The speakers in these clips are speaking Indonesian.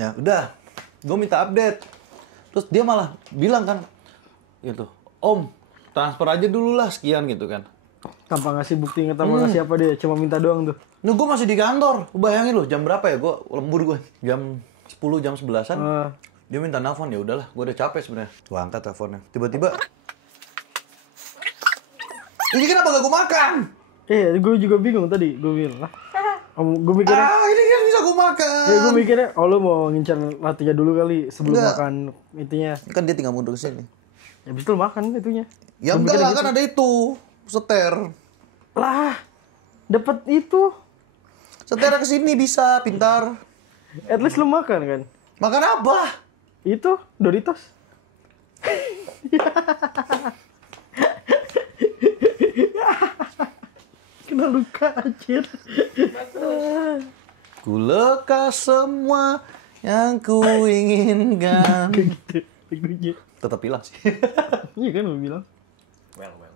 Ya udah, gue minta update. Terus dia malah bilang kan, gitu, Om, transfer aja dulu lah sekian gitu kan. Tanpa ngasih bukti, tanpa ngasih apa dia, cuma minta doang tuh. Nah, gue masih di kantor. Bayangin loh, jam berapa ya? Gue lembur gue. Jam 10, jam 11-an. Dia minta nelfon, ya udahlah, gue udah capek sebenarnya. Gue angkat teleponnya. Tiba-tiba, ini kenapa gak gue makan? Gue juga bingung tadi. Gue bilang, gue mikirnya, Ini kan bisa gue makan. ya gue mikirnya, lu mau ngincar latihnya dulu kali sebelum Enggak. makan itunya. Kan dia tinggal mundur ke sini. Ya betul makan itunya. Ya Gua enggak mikirnya lah, kan ada itu. Seter. Lah, dapat itu. Seter ke sini bisa, pintar. At least lu makan kan? Makan apa? Itu Doritos. Kena luka anjir. Ku lekas semua yang ku inginkan. Gitu. Lagunya. Tetap hilang sih. Iya kan lu bilang.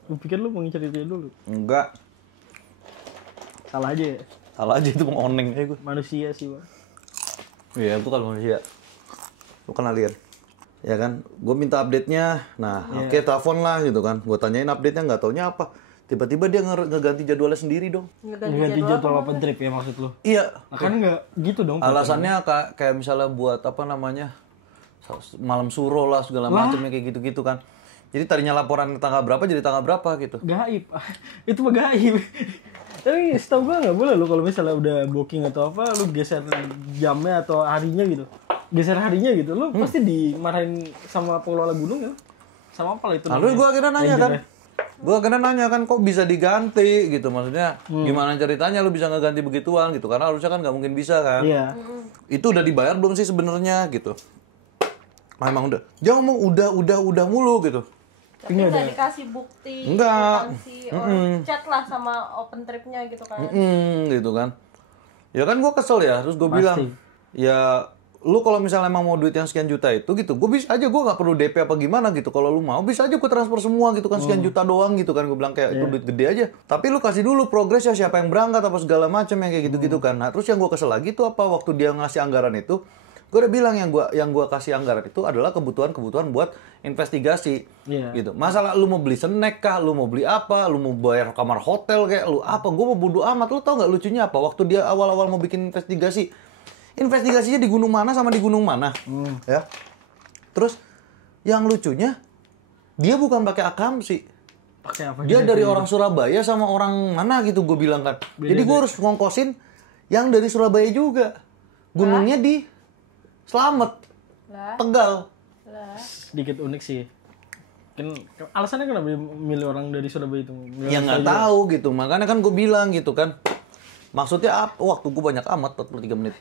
Gue pikir lu mau ngincar itu dulu. Enggak. Salah aja ya. Salah aja itu mengoneng aja gue. Manusia sih, Bang. Iya, itu kalau manusia. Lu kan alien. Ya kan, gue minta update-nya. Nah, oke, telepon lah gitu kan. Gue tanyain update-nya, nggak taunya apa. Tiba-tiba dia ngeganti jadwalnya sendiri dong. Ganti jadwal open trip ya maksud lu? Iya. Kan nggak gitu dong. Alasannya kayak misalnya buat apa namanya, malam suro lah segala macamnya kayak gitu-gitu kan. Jadi tadinya laporan tanggal berapa jadi tanggal berapa gitu. Gaib. Itu mah gaib. Tapi setahu gue nggak boleh lo kalau misalnya udah booking atau apa, lu geser jamnya atau harinya gitu. Geser harinya gitu, lu pasti dimarahin sama pengelola gunung ya? Sama apa lah itu? Lalu gue akhirnya nanya kan. Gue akhirnya nanya kan, kok bisa diganti gitu. Maksudnya gimana ceritanya lu bisa ngeganti begituan gitu. Karena harusnya kan nggak mungkin bisa kan. Iya. Itu udah dibayar belum sih sebenarnya gitu. Ah, emang udah. Jangan ngomong udah mulu gitu. Tapi nggak dikasih bukti, Enggak. chat lah sama open tripnya gitu kan. Gitu kan. Ya kan gue kesel ya, terus gue bilang, ya lu kalau misalnya emang mau duit yang sekian juta itu gitu, gue bisa aja, gue nggak perlu DP apa gimana gitu. Kalau lu mau bisa aja gue transfer semua gitu kan, sekian juta doang gitu kan. Gue bilang kayak itu duit gede aja. Tapi lu kasih dulu progresnya, siapa yang berangkat apa segala macam yang kayak gitu-gitu kan. Nah terus yang gue kesel lagi tuh apa, waktu dia ngasih anggaran itu, gue udah bilang yang gua kasih anggaran itu adalah kebutuhan buat investigasi gitu. Masalah lu mau beli snack kah, lu mau beli apa, lu mau bayar kamar hotel kayak lu apa, gue mau bodo amat. Lu tau nggak lucunya apa? Waktu dia awal-awal mau bikin investigasinya di gunung mana sama di gunung mana, ya. Terus yang lucunya dia bukan pakai akamsi. Pakai apa? Dia dari orang Surabaya sama orang mana gitu, gue bilang kan. Jadi gue harus ngongkosin yang dari Surabaya juga. Gunungnya di Slamet, Tegal. Sedikit unik sih. Kan alasannya kenapa dia milih orang dari Surabaya itu? Ya nggak tahu gitu. Makanya kan gue bilang gitu kan. Maksudnya apa? Waktu gue banyak amat, 43 menit.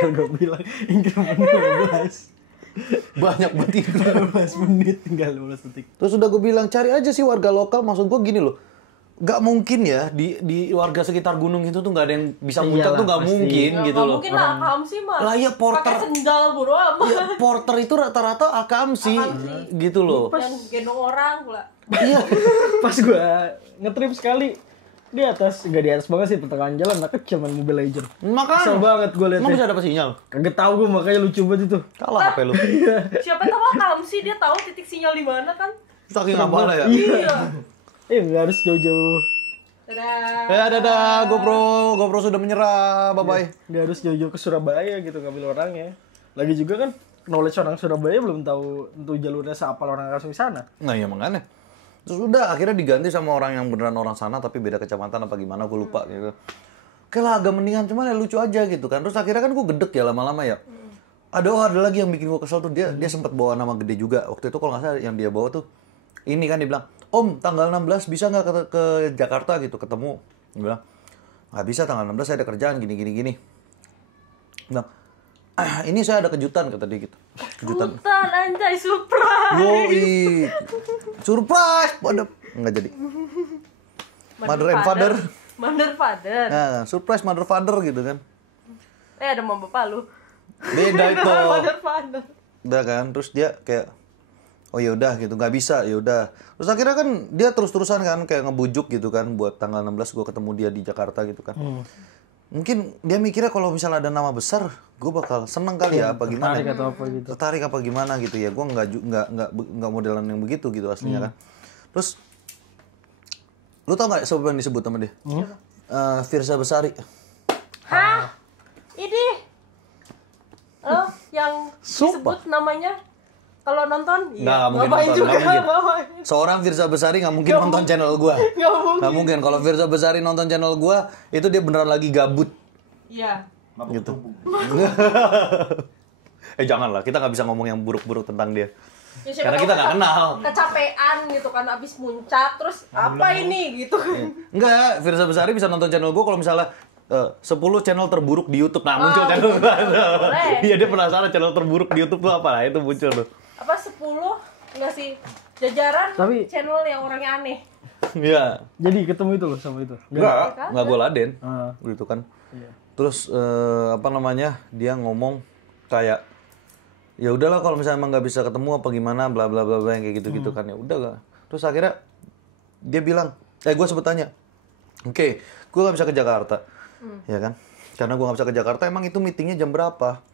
Kan gue bilang increment 15. Banyak banget itu. 15 menit tinggal 15 detik. Terus udah gue bilang cari aja sih warga lokal. Maksud gue gini loh. Gak mungkin ya di warga sekitar gunung itu tuh nggak ada yang bisa muncak tuh nggak mungkin gitu loh. Mungkin lah akamsi mah. Lah ya porter. Pakai sendal bodo amat. Ya porter itu rata-rata akamsi gitu loh. Dan gendong orang pula. Iya. Pas gue ngetrip sekali di atas, nggak di atas banget sih, pertengahan jalan, nah kecil main Mobile Legends. Makanya. Kesel banget gue liatnya. Emang bisa dapat sinyal? Kagak tahu gue, makanya lucu banget itu. Kalah HP lu. Siapa tahu akamsi dia tahu titik sinyal di mana kan? Saking apa lah ya? Iya. Nggak harus jauh-jauh. Dadah. Dadah, GoPro sudah menyerah, bye-bye. Nggak harus jauh-jauh ke Surabaya gitu ngambil orangnya. Lagi juga kan knowledge orang Surabaya belum tahu untuk jalurnya seapal orang langsung di sana. Nah ya makanya. Terus udah akhirnya diganti sama orang yang beneran orang sana tapi beda kecamatan apa gimana, gue lupa gitu. Oke lah, agak mendingan, cuman ya lucu aja gitu kan. Terus akhirnya kan gue gedek ya lama-lama ya. Ada lagi yang bikin gue kesel tuh, dia sempat bawa nama gede juga. Waktu itu kalau nggak salah yang dia bawa tuh ini kan, dia bilang, Om, tanggal 16 bisa nggak ke Jakarta gitu ketemu? Dia bilang, nggak bisa, tanggal 16 saya ada kerjaan gini. Bilang, ini saya ada kejutan, kata dia gitu. Kejutan. Kejutan, anjay, surprise. Yoi. Surprise. Pada nggak jadi. Mother and father. Mother father. Nah, surprise mother father gitu kan. Ada mau bapak lu. Beda itu. Mother father. Udah kan, terus dia kayak, oh ya udah gitu, nggak bisa, ya udah. Terus akhirnya kan dia terus-terusan kan kayak ngebujuk gitu kan buat tanggal 16 gue ketemu dia di Jakarta gitu kan. Mungkin dia mikirnya kalau misalnya ada nama besar, gue bakal seneng kali ya, apa gimana? Tertarik atau apa gitu. Tertarik apa gimana gitu ya? Gue nggak modelan yang begitu gitu aslinya kan. Terus, lu tau nggak siapa yang disebut sama dia? Firza Besari. Hah? Ini. Oh, yang Sumpah. disebut namanya. Kalau nonton, Nggak mungkin ngapain nonton, juga, nggak mungkin. ngapain. Seorang Firza Besari nggak mungkin nonton channel gua. Nggak mungkin. Kalau Firza Besari nonton channel gua, itu dia beneran lagi gabut. Iya. Gitu. Janganlah, kita nggak bisa ngomong yang buruk-buruk tentang dia. Ya, siapa Karena tahu kita nggak kenal. Kecapean gitu kan abis muncak terus apa ini gitu kan. Enggak, Firza Besari bisa nonton channel gua kalau misalnya 10 channel terburuk di YouTube. Nah, muncul channel gua. boleh. Iya, dia penasaran channel terburuk di YouTube tuh apa. Nah, itu muncul tuh. Apa 10 enggak sih jajaran Tapi- channel yang orangnya aneh. Iya. Jadi ketemu itu loh sama itu. Enggak gua laden. Ah. Gitu kan. Iya. Terus apa namanya? Dia ngomong kayak ya udahlah kalau misalnya emang nggak bisa ketemu apa gimana bla bla bla bla yang kayak gitu-gitu kan ya udah lah. Terus akhirnya dia bilang, gue sempet tanya, oke, gue nggak bisa ke Jakarta, ya kan? Karena gue nggak bisa ke Jakarta, emang itu meetingnya jam berapa?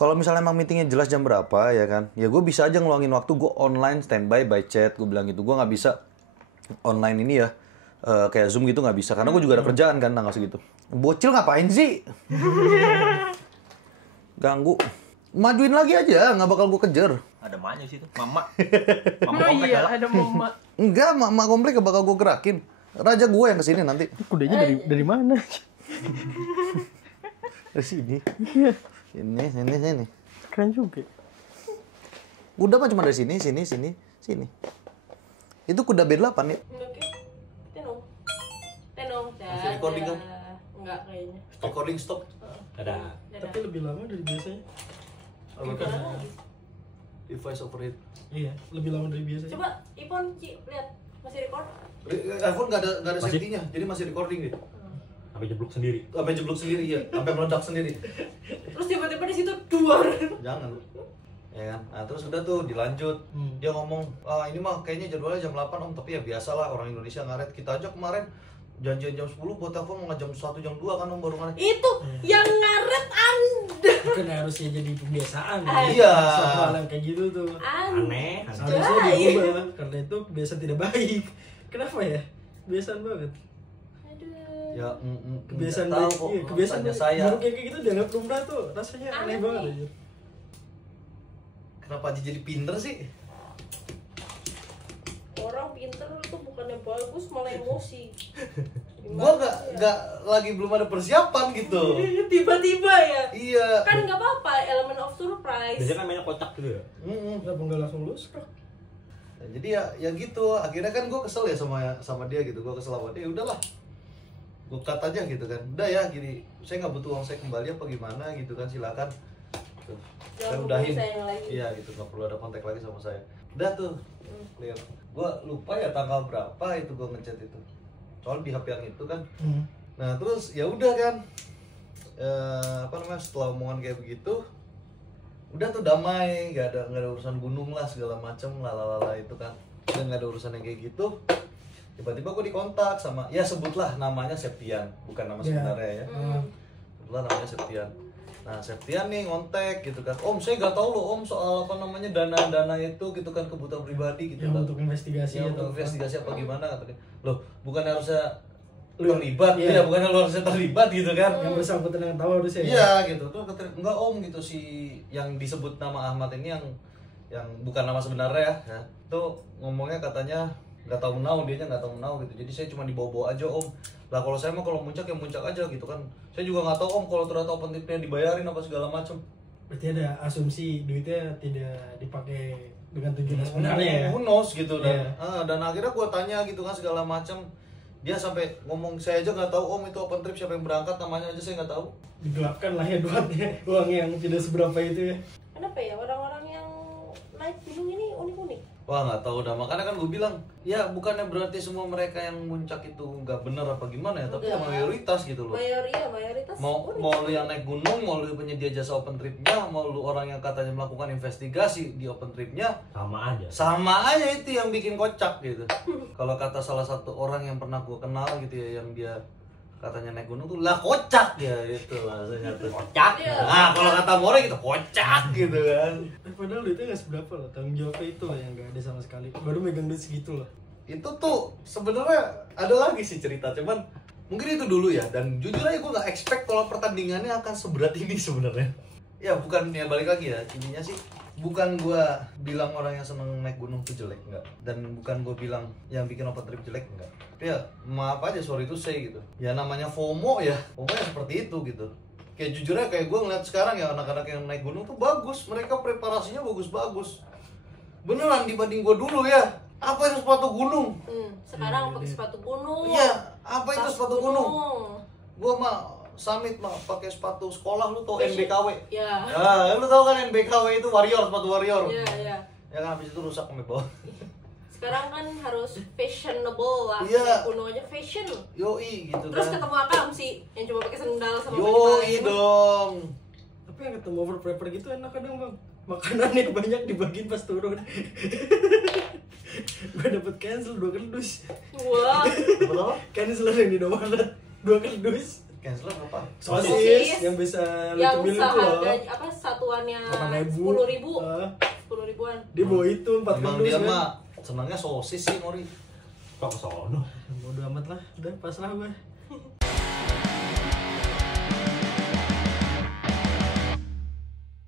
Kalau misalnya emang meetingnya jelas jam berapa, ya kan? Ya gue bisa aja ngeluangin waktu, gue online standby by chat, gue bilang gitu. Gue nggak bisa online ini ya, kayak Zoom gitu nggak bisa, karena gue juga ada kerjaan kan tanggal segitu. Bocil ngapain sih? Ganggu. Majuin lagi aja, nggak bakal gue kejar. Ada maknya sih itu. Mama. Oh iya, ada mama. Enggak, mak komplek gak bakal gue gerakin. Raja gue yang kesini nanti. Kudanya dari mana? Dari sini. Iya, Sini. keren juga. Udah mah cuma dari sini. Itu kuda B8 ya. Oke. Tenong. Masih recording kan? Enggak kayaknya. Recording stop. Ada. Tapi lebih lama dari biasanya. Device overheat. Iya, lebih lama dari biasanya. Coba Ipon lihat masih record. iPhone nggak ada safety-nya, jadi masih recording gitu. Sampai jeblok sendiri. Sampai jeblok sendiri ya, sampai meledak sendiri. Terus tiba-tiba di situ duar. Jangan. Ya kan? Nah, terus udah tuh dilanjut. Dia ngomong, ini mah kayaknya jadwalnya jam 8 Om, tapi ya biasalah orang Indonesia ngaret. Kita aja kemarin janjian jam 10 buat telepon mau jam 1 jam 2 kan Om baru ngaret. Itu yang ngaret Anda. Kan harusnya jadi kebiasaan. Iya. Suatu hal yang kayak gitu tuh. Aneh. Harusnya diubah karena itu kebiasaan tidak baik. Kenapa ya? Kebiasaan banget. Ya, Kebiasaan nggak tahu baik. kok. Iya, kebiasaan Tanya saya. buruk kayak gitu dianggap lumrah tuh. Rasanya aneh Aneh. banget aja. Kenapa aja jadi pinter sih? Orang pinter itu bukannya bagus malah emosi. Gua nggak lagi belum ada persiapan gitu. Tiba-tiba ya. Iya. Kan nggak apa-apa, elemen of surprise. Biasanya kan mainnya kocak gitu ya. Kenapa nggak langsung lulus? Nah, jadi ya gitu. Akhirnya kan gue kesel ya sama dia gitu. Gue kesel sama dia. Udahlah. Gue cut aja gitu kan. Udah ya gini. Saya nggak butuh uang saya kembali apa gimana gitu kan. Silakan. Gitu. Saya Jangan udahin. hubungi saya yang lagi. Iya gitu. Nggak perlu ada kontak lagi sama saya. Udah tuh. Clear. Gue lupa ya tanggal berapa itu gue ngechat itu. Soal di HP yang itu kan. Nah terus ya udah kan. Setelah omongan kayak begitu. Udah tuh damai, nggak ada urusan gunung lah segala macem lalala itu kan. Udah nggak ada urusan yang kayak gitu. Tiba-tiba gue dikontak sama, ya sebutlah namanya Septian, bukan nama sebenarnya ya. Sebutlah namanya Septian. Nah Septian nih ngontek gitu kan, Om saya nggak tahu loh Om soal apa namanya dana itu gitu kan kebutuhan pribadi gitu Yang kan. untuk investigasi Ya, atau untuk investigasi apa gimana katanya. Loh bukan harusnya Lu- terlibat, iya. ya bukannya lu harusnya terlibat gitu kan. yang bersangkutan yang tahu harusnya. Iya gitu tuh enggak Om gitu si yang disebut nama Ahmad ini yang bukan nama sebenarnya ya. Tuh ngomongnya katanya nggak tahu menau, dianya nggak tahu menau gitu. Jadi saya cuma dibawa-bawa aja Om. Lah kalau saya mah kalau muncak ya muncak aja gitu kan. Saya juga nggak tahu Om kalau ternyata open tipnya dibayarin apa segala macem. Berarti ada asumsi duitnya tidak dipakai dengan tujuan sebenarnya ya. Who knows gitu dan Iya. dan akhirnya gue tanya gitu kan segala macam. Dia sampai ngomong saya aja nggak tahu om itu open trip siapa yang berangkat namanya aja saya nggak tahu. Digelapkan lah ya duitnya, uang yang tidak seberapa itu ya. Kenapa ya orang-orang yang naik gunung ini unik-unik? Wah nggak tahu dah makanya kan gue bilang ya bukannya berarti semua mereka yang muncak itu nggak bener apa gimana ya tapi ya Enggak. mayoritas gitu loh. Mayoritas Mau lu yang naik gunung, mau lu penyedia jasa open tripnya, mau lu orang yang katanya melakukan investigasi di open tripnya, sama aja itu yang bikin kocak gitu. Kalau kata salah satu orang yang pernah gue kenal gitu ya, yang dia katanya naik gunung tuh lah kocak ya itu bahasanya tuh kocak. Nah kalau kata More gitu kocak gitu kan. Padahal duitnya nggak seberapa loh, tanggung jawabnya itu lah yang nggak ada sama sekali. Baru megang duit segitu loh. Itu tuh sebenarnya ada lagi sih cerita cuman mungkin itu dulu ya dan jujur aja gue nggak expect kalau pertandingannya akan seberat ini sebenarnya. Ya bukan ya balik lagi ya intinya sih bukan gue bilang orang yang seneng naik gunung tuh jelek enggak dan bukan gue bilang yang bikin open trip jelek enggak. Ya maaf aja sorry to say gitu. Ya namanya FOMO ya seperti itu gitu. Kayak jujur aja kayak gue ngeliat sekarang ya anak-anak yang naik gunung tuh bagus mereka preparasinya bagus-bagus. Beneran dibanding gue dulu ya. Apa itu sepatu gunung? Sekarang pakai sepatu gunung. Iya, apa itu Tas sepatu gunung? Gua mah Summit mah pakai sepatu sekolah lu tau NBKW. Ya. Lu tau kan NBKW itu warrior, sepatu warrior. Iya. Ya kan habis itu rusak sampai bawah. Sekarang kan harus fashionable lah. Iya. Naik gunung aja fashion. Yoi gitu Terus kan. ketemu apa sih yang coba pakai sendal sama baju Yoi paling? dong. Tapi yang ketemu overprepper gitu enak kadang bang. Makanannya banyak dibagiin pas turun. Gue dapet cancel 2 kardus. Wah. Apa? Cancel yang di Indomaret 2 kardus. Canceler apa? Sosis yang bisa lu Yang cemilin tuh loh. seharga apa satuannya 8.000. 10 ribuan. Dia bawa itu 4 Emang kardus dia kan. mah senangnya sosis sih Mori. Kok kesono? Bodo amat lah, udah pasrah gue.